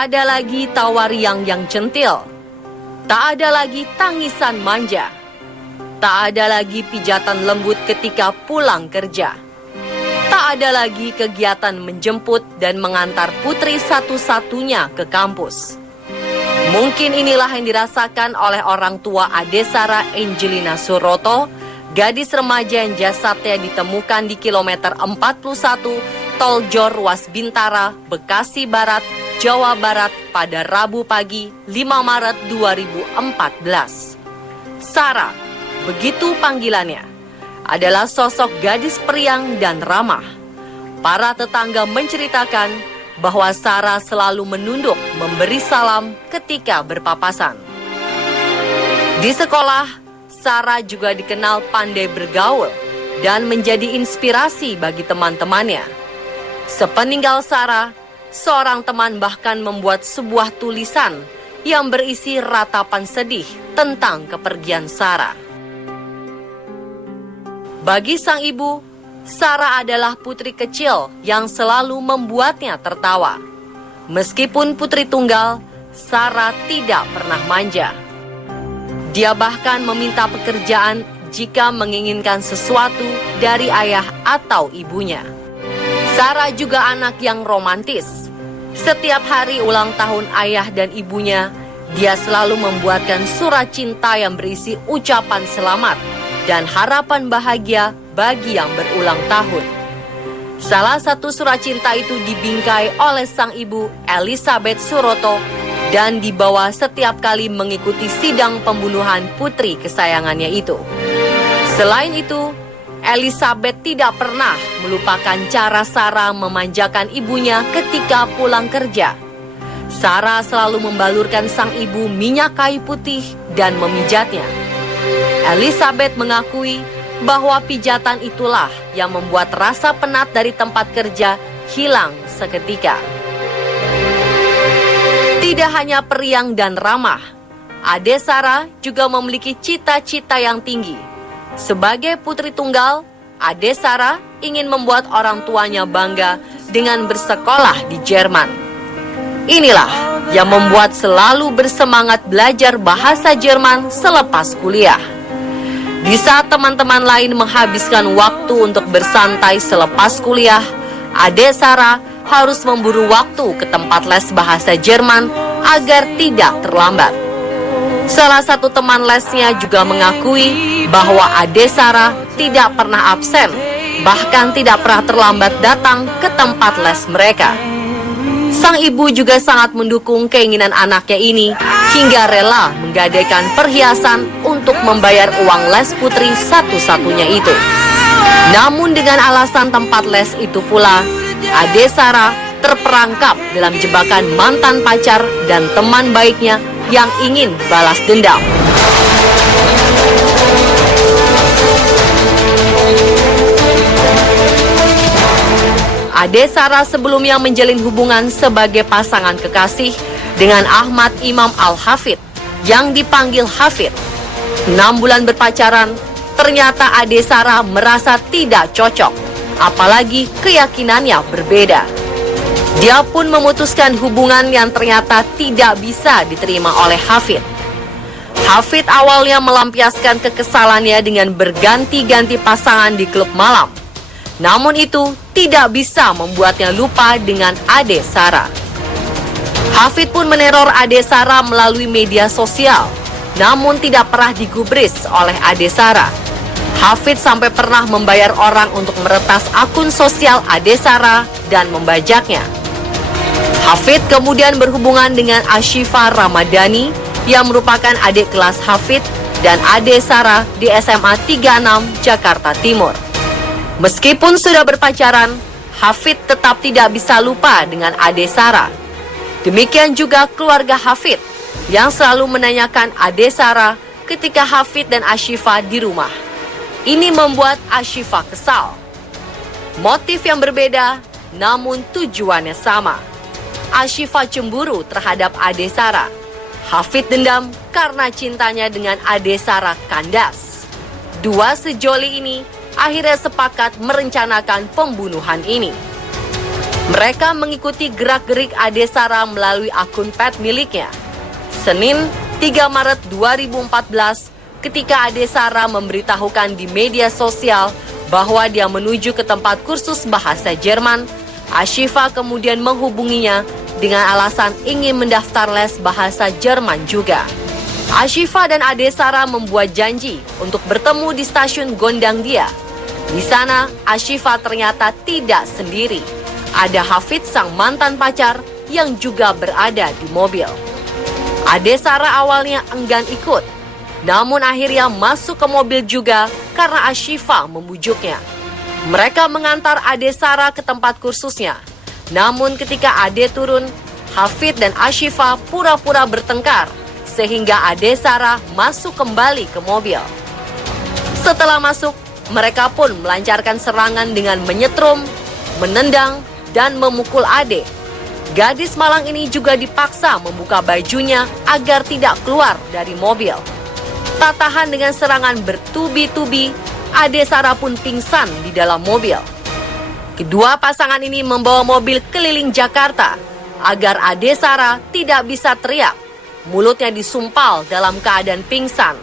Tak ada lagi tawa riang yang centil. Tak ada lagi tangisan manja. Tak ada lagi pijatan lembut ketika pulang kerja. Tak ada lagi kegiatan menjemput dan mengantar putri satu-satunya ke kampus. Mungkin inilah yang dirasakan oleh orang tua Adesara Angelina Suroto, gadis remaja yang jasadnya ditemukan di kilometer 41 Tol Jor Ruas Bintara, Bekasi Barat, Jawa Barat pada Rabu pagi 5 Maret 2014. Sarah, begitu panggilannya, adalah sosok gadis periang dan ramah. Para tetangga menceritakan bahwa Sarah selalu menunduk memberi salam ketika berpapasan. Di sekolah, Sarah juga dikenal pandai bergaul dan menjadi inspirasi bagi teman-temannya. Sepeninggal Sarah, seorang teman bahkan membuat sebuah tulisan yang berisi ratapan sedih tentang kepergian Sarah. Bagi sang ibu, Sarah adalah putri kecil yang selalu membuatnya tertawa. Meskipun putri tunggal, Sarah tidak pernah manja. Dia bahkan meminta pekerjaan jika menginginkan sesuatu dari ayah atau ibunya. Sarah juga anak yang romantis. Setiap hari ulang tahun ayah dan ibunya, dia selalu membuatkan surat cinta yang berisi ucapan selamat dan harapan bahagia bagi yang berulang tahun. Salah satu surat cinta itu dibingkai oleh sang ibu Elizabeth Suroto dan dibawa setiap kali mengikuti sidang pembunuhan putri kesayangannya itu. Selain itu, Elizabeth tidak pernah melupakan cara Sarah memanjakan ibunya ketika pulang kerja. Sarah selalu membalurkan sang ibu minyak kayu putih dan memijatnya. Elizabeth mengakui bahwa pijatan itulah yang membuat rasa penat dari tempat kerja hilang seketika. Tidak hanya periang dan ramah, Adesara juga memiliki cita-cita yang tinggi. Sebagai putri tunggal, Adesara ingin membuat orang tuanya bangga dengan bersekolah di Jerman. Inilah yang membuat selalu bersemangat belajar bahasa Jerman selepas kuliah. Di saat teman-teman lain menghabiskan waktu untuk bersantai selepas kuliah, Adesara harus memburu waktu ke tempat les bahasa Jerman agar tidak terlambat. Salah satu teman lesnya juga mengakui bahwa Adesara tidak pernah absen, bahkan tidak pernah terlambat datang ke tempat les mereka. Sang ibu juga sangat mendukung keinginan anaknya ini hingga rela menggadaikan perhiasan untuk membayar uang les putri satu-satunya itu. Namun dengan alasan tempat les itu pula, Adesara terperangkap dalam jebakan mantan pacar dan teman baiknya yang ingin balas dendam. Adesara sebelumnya menjalin hubungan sebagai pasangan kekasih dengan Ahmad Imam Al-Hafid yang dipanggil Hafid. 6 bulan berpacaran, ternyata Adesara merasa tidak cocok, apalagi keyakinannya berbeda. Dia pun memutuskan hubungan yang ternyata tidak bisa diterima oleh Hafid. Hafid awalnya melampiaskan kekesalannya dengan berganti-ganti pasangan di klub malam. Namun itu tidak bisa membuatnya lupa dengan Adesara. Hafid pun meneror Adesara melalui media sosial, namun tidak pernah digubris oleh Adesara. Hafid sampai pernah membayar orang untuk meretas akun sosial Adesara dan membajaknya. Hafid kemudian berhubungan dengan Ashifa Ramadhani yang merupakan adik kelas Hafid dan Adesara di SMA 36 Jakarta Timur. Meskipun sudah berpacaran, Hafid tetap tidak bisa lupa dengan Adesara. Demikian juga keluarga Hafid yang selalu menanyakan Adesara ketika Hafid dan Ashifa di rumah. Ini membuat Ashifa kesal. Motif yang berbeda, namun tujuannya sama. Ashifa cemburu terhadap Adesara. Hafid dendam karena cintanya dengan Adesara kandas. Dua sejoli ini akhirnya sepakat merencanakan pembunuhan ini. Mereka mengikuti gerak-gerik Ade Sara melalui akun pet miliknya. Senin, 3 Maret 2014, ketika Ade Sara memberitahukan di media sosial bahwa dia menuju ke tempat kursus bahasa Jerman, Ashifa kemudian menghubunginya dengan alasan ingin mendaftar les bahasa Jerman juga. Ashifa dan Ade Sara membuat janji untuk bertemu di stasiun Gondangdia. Di sana, Ashifa ternyata tidak sendiri. Ada Hafid, sang mantan pacar, yang juga berada di mobil. Ade Sara awalnya enggan ikut, namun akhirnya masuk ke mobil juga karena Ashifa membujuknya. Mereka mengantar Ade Sara ke tempat kursusnya. Namun ketika Ade turun, Hafid dan Ashifa pura-pura bertengkar sehingga Ade Sara masuk kembali ke mobil. Setelah masuk, mereka pun melancarkan serangan dengan menyetrum, menendang, dan memukul Ade. Gadis malang ini juga dipaksa membuka bajunya agar tidak keluar dari mobil. Tak tahan dengan serangan bertubi-tubi, Ade Sara pun pingsan di dalam mobil. Kedua pasangan ini membawa mobil keliling Jakarta agar Ade Sara tidak bisa teriak. Mulutnya disumpal dalam keadaan pingsan.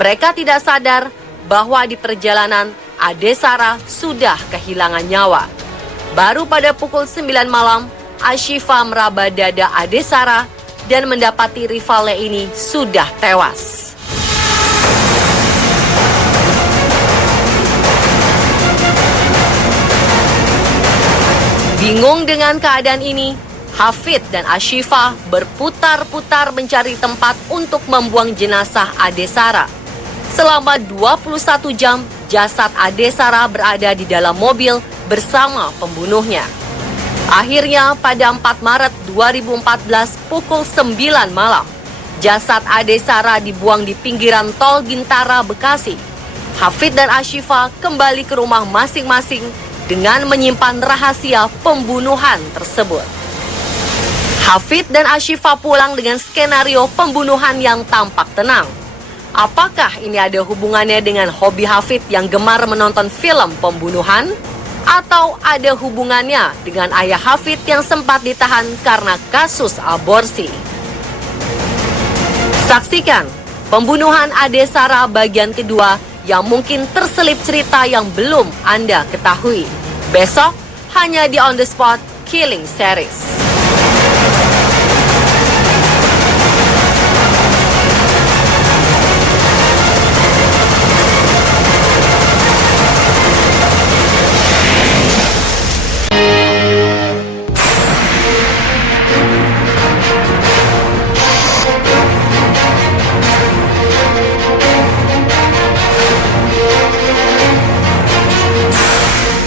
Mereka tidak sadar bahwa di perjalanan Ade Sara sudah kehilangan nyawa. Baru pada pukul 9 malam, Ashifa meraba dada Ade Sara dan mendapati rivalnya ini sudah tewas. Bingung dengan keadaan ini, Hafid dan Ashifa berputar-putar mencari tempat untuk membuang jenazah Ade Sara. Selama 21 jam, jasad Ade Sara berada di dalam mobil bersama pembunuhnya. Akhirnya pada 4 Maret 2014 pukul 9 malam, jasad Ade Sara dibuang di pinggiran tol Bintara, Bekasi. Hafid dan Ashifa kembali ke rumah masing-masing dengan menyimpan rahasia pembunuhan tersebut. Hafid dan Ashifa pulang dengan skenario pembunuhan yang tampak tenang. Apakah ini ada hubungannya dengan hobi Hafid yang gemar menonton film pembunuhan? Atau ada hubungannya dengan ayah Hafid yang sempat ditahan karena kasus aborsi? Saksikan pembunuhan Ade Sara bagian kedua yang mungkin terselip cerita yang belum Anda ketahui. Besok hanya di On The Spot Killing Series.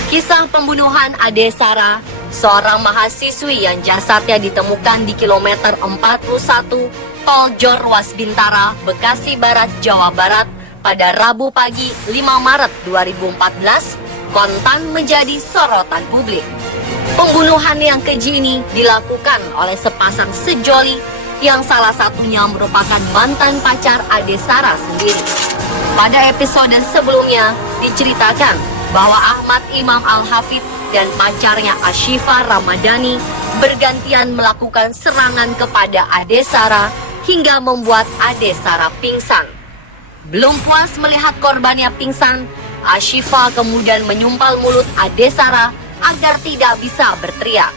Kisah pembunuhan Ade Sara, seorang mahasiswi yang jasadnya ditemukan di kilometer 41 Tol Jor Ruas Bintara, Bekasi Barat, Jawa Barat pada Rabu pagi 5 Maret 2014 kontan menjadi sorotan publik. Pembunuhan yang keji ini dilakukan oleh sepasang sejoli yang salah satunya merupakan mantan pacar Ade Sara sendiri. Pada episode sebelumnya diceritakan bahwa Ahmad Imam Al-Hafid dan pacarnya Ashifa Ramadhani bergantian melakukan serangan kepada Ade Sara hingga membuat Ade Sara pingsan. Belum puas melihat korbannya pingsan, Ashifa kemudian menyumpal mulut Ade Sara agar tidak bisa berteriak.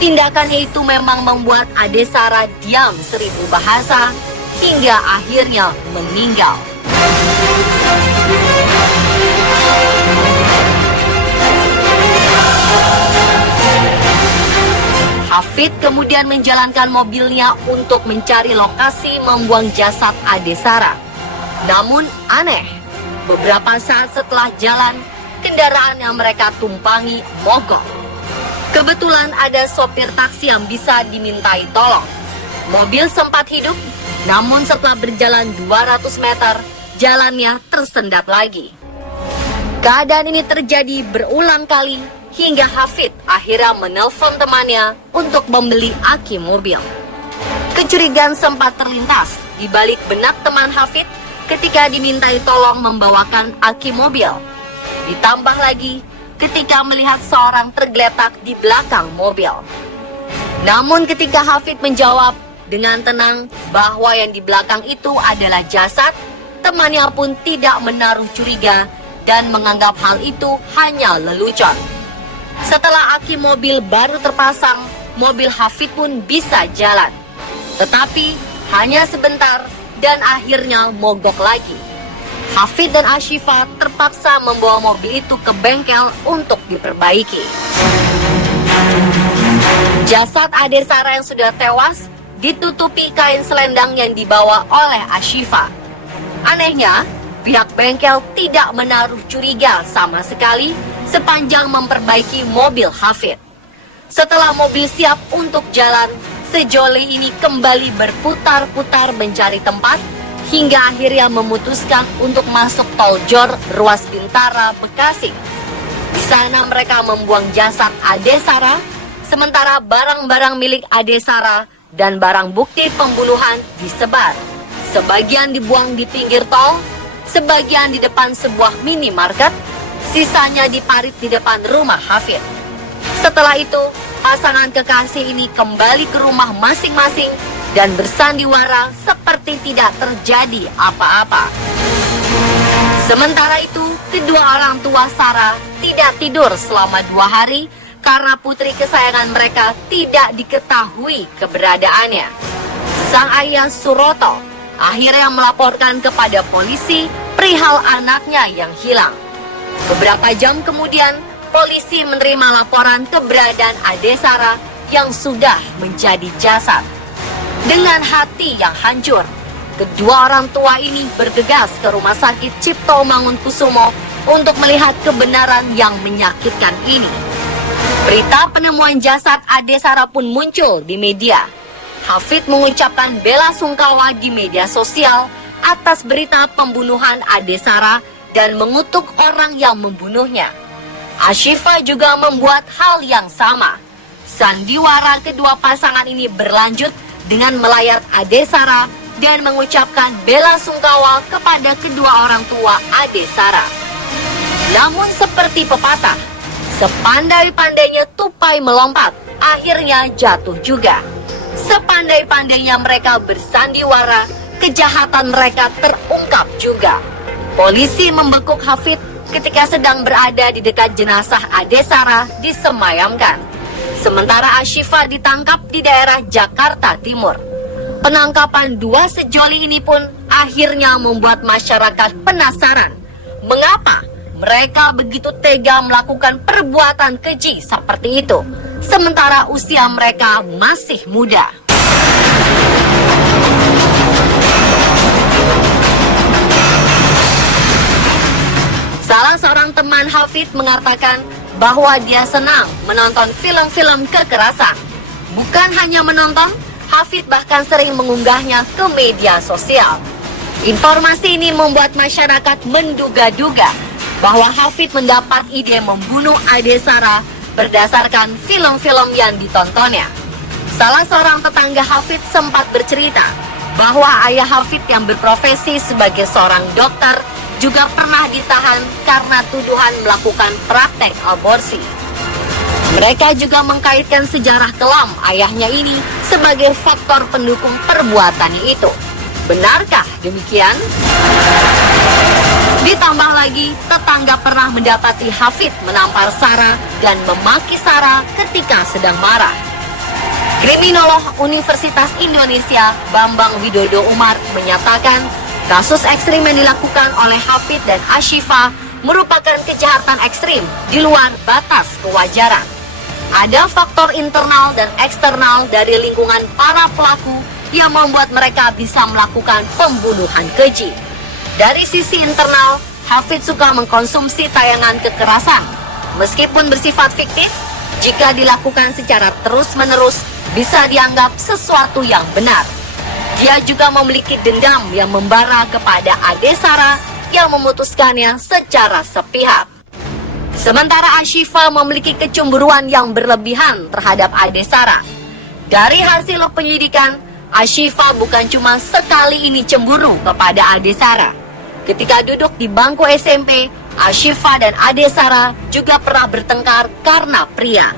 Tindakannya itu memang membuat Ade Sara diam 1000 bahasa hingga akhirnya meninggal. Hafid kemudian menjalankan mobilnya untuk mencari lokasi membuang jasad Ade Sara. Namun aneh, beberapa saat setelah jalan, kendaraan yang mereka tumpangi mogok. Kebetulan ada sopir taksi yang bisa dimintai tolong. Mobil sempat hidup, namun setelah berjalan 200 meter, jalannya tersendat lagi. Keadaan ini terjadi berulang kali hingga Hafid akhirnya menelpon temannya untuk membeli aki mobil. Kecurigaan sempat terlintas di balik benak teman Hafid ketika dimintai tolong membawakan aki mobil. Ditambah lagi, ketika melihat seorang tergeletak di belakang mobil. Namun ketika Hafid menjawab dengan tenang bahwa yang di belakang itu adalah jasad, temannya pun tidak menaruh curiga dan menganggap hal itu hanya lelucon. Setelah aki mobil baru terpasang, mobil Hafid pun bisa jalan. Tetapi hanya sebentar dan akhirnya mogok lagi. Hafid dan Ashifa terpaksa membawa mobil itu ke bengkel untuk diperbaiki. Jasad Ade Sarah yang sudah tewas ditutupi kain selendang yang dibawa oleh Ashifa. Anehnya, pihak bengkel tidak menaruh curiga sama sekali sepanjang memperbaiki mobil Hafid. Setelah mobil siap untuk jalan, sejoli ini kembali berputar-putar mencari tempat hingga akhirnya memutuskan untuk masuk tol Jor Ruas Bintara, Bekasi. Di sana mereka membuang jasad Ade Sarah, sementara barang-barang milik Ade Sarah dan barang bukti pembunuhan disebar. Sebagian dibuang di pinggir tol, sebagian di depan sebuah minimarket, sisanya diparit di depan rumah Hafid. Setelah itu, pasangan kekasih ini kembali ke rumah masing-masing dan bersandiwara seperti tidak terjadi apa-apa. Sementara itu, kedua orang tua Sarah tidak tidur selama 2 hari karena putri kesayangan mereka tidak diketahui keberadaannya. Sang ayah Suroto akhirnya melaporkan kepada polisi perihal anaknya yang hilang. Beberapa jam kemudian, polisi menerima laporan keberadaan Ade Sarah yang sudah menjadi jasad. Dengan hati yang hancur, kedua orang tua ini bergegas ke Rumah Sakit Cipto Mangunkusumo untuk melihat kebenaran yang menyakitkan ini. Berita penemuan jasad Ade Sarah pun muncul di media. Hafid mengucapkan bela sungkawa di media sosial atas berita pembunuhan Ade Sarah dan mengutuk orang yang membunuhnya. Ashifa juga membuat hal yang sama. Sandiwara kedua pasangan ini berlanjut dengan melayat Ade Sarah dan mengucapkan bela sungkawa kepada kedua orang tua Ade Sarah. Namun seperti pepatah, sepandai-pandainya tupai melompat, akhirnya jatuh juga. Sepandai-pandainya mereka bersandiwara, kejahatan mereka terungkap juga. Polisi membekuk Hafid ketika sedang berada di dekat jenazah Ade Sarah disemayamkan. Sementara Ashifa ditangkap di daerah Jakarta Timur. Penangkapan dua sejoli ini pun akhirnya membuat masyarakat penasaran. Mengapa mereka begitu tega melakukan perbuatan keji seperti itu, sementara usia mereka masih muda? Salah seorang teman Hafid mengatakan bahwa dia senang menonton film-film kekerasan. Bukan hanya menonton, Hafid bahkan sering mengunggahnya ke media sosial. Informasi ini membuat masyarakat menduga-duga bahwa Hafid mendapat ide membunuh Ade Sarah berdasarkan film-film yang ditontonnya. Salah seorang tetangga Hafid sempat bercerita bahwa ayah Hafid yang berprofesi sebagai seorang dokter juga pernah ditahan karena tuduhan melakukan praktek aborsi. Mereka juga mengkaitkan sejarah kelam ayahnya ini sebagai faktor pendukung perbuatannya itu. Benarkah demikian? Ditambah lagi, tetangga pernah mendapati Hafid menampar Sarah dan memaki Sarah ketika sedang marah. Kriminolog Universitas Indonesia Bambang Widodo Umar menyatakan kasus ekstrim yang dilakukan oleh Hafid dan Ashifa merupakan kejahatan ekstrim di luar batas kewajaran. Ada faktor internal dan eksternal dari lingkungan para pelaku yang membuat mereka bisa melakukan pembunuhan keji. Dari sisi internal, Hafid suka mengkonsumsi tayangan kekerasan. Meskipun bersifat fiktif, jika dilakukan secara terus-menerus bisa dianggap sesuatu yang benar. Dia juga memiliki dendam yang membara kepada Ade Sarah yang memutuskannya secara sepihak. Sementara Ashifa memiliki kecemburuan yang berlebihan terhadap Ade Sarah. Dari hasil penyelidikan, Ashifa bukan cuma sekali ini cemburu kepada Ade Sarah. Ketika duduk di bangku SMP, Ashifa dan Ade Sarah juga pernah bertengkar karena pria.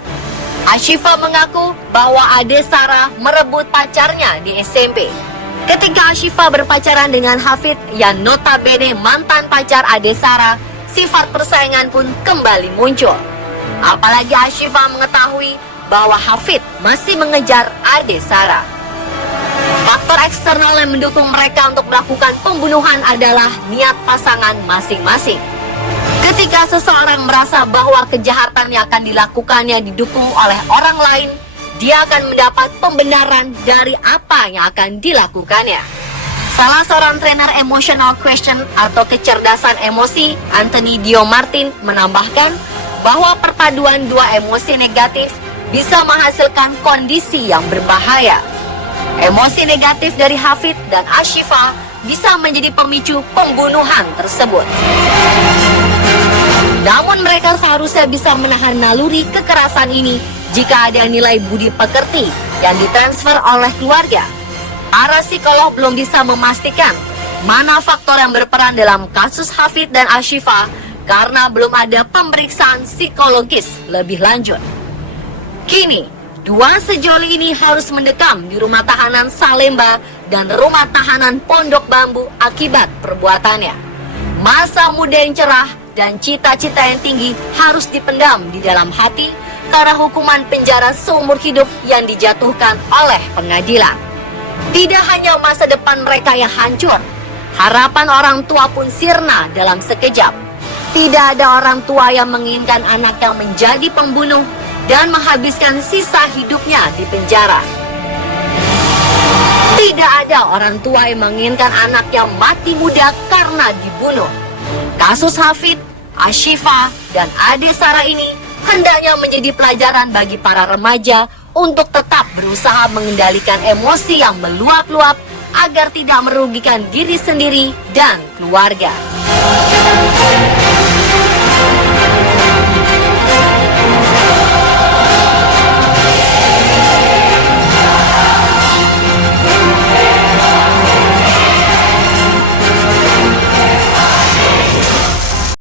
Ashifa mengaku bahwa Ade Sarah merebut pacarnya di SMP. Ketika Ashifa berpacaran dengan Hafid yang notabene mantan pacar Ade Sarah, sifat persaingan pun kembali muncul. Apalagi Ashifa mengetahui bahwa Hafid masih mengejar Ade Sarah. Faktor eksternal yang mendukung mereka untuk melakukan pembunuhan adalah niat pasangan masing-masing. Ketika seseorang merasa bahwa kejahatan yang akan dilakukannya didukung oleh orang lain, dia akan mendapat pembenaran dari apa yang akan dilakukannya. Salah seorang trainer emotional question atau kecerdasan emosi, Anthony Dio Martin, menambahkan bahwa perpaduan dua emosi negatif bisa menghasilkan kondisi yang berbahaya. Emosi negatif dari Hafid dan Ashifa bisa menjadi pemicu pembunuhan tersebut. Namun mereka seharusnya bisa menahan naluri kekerasan ini jika ada nilai budi pekerti yang ditransfer oleh keluarga. Para psikolog belum bisa memastikan mana faktor yang berperan dalam kasus Hafid dan Ashifa karena belum ada pemeriksaan psikologis lebih lanjut. Kini, dua sejoli ini harus mendekam di rumah tahanan Salemba dan rumah tahanan Pondok Bambu akibat perbuatannya. Masa muda yang cerah dan cita-cita yang tinggi harus dipendam di dalam hati karena hukuman penjara seumur hidup yang dijatuhkan oleh pengadilan. Tidak hanya masa depan mereka yang hancur, harapan orang tua pun sirna dalam sekejap. Tidak ada orang tua yang menginginkan anak yang menjadi pembunuh dan menghabiskan sisa hidupnya di penjara. Tidak ada orang tua yang menginginkan anak yang mati muda karena dibunuh. Kasus Hafid, Ashifa, dan Ade Sarah ini hendaknya menjadi pelajaran bagi para remaja untuk tetap berusaha mengendalikan emosi yang meluap-luap agar tidak merugikan diri sendiri dan keluarga.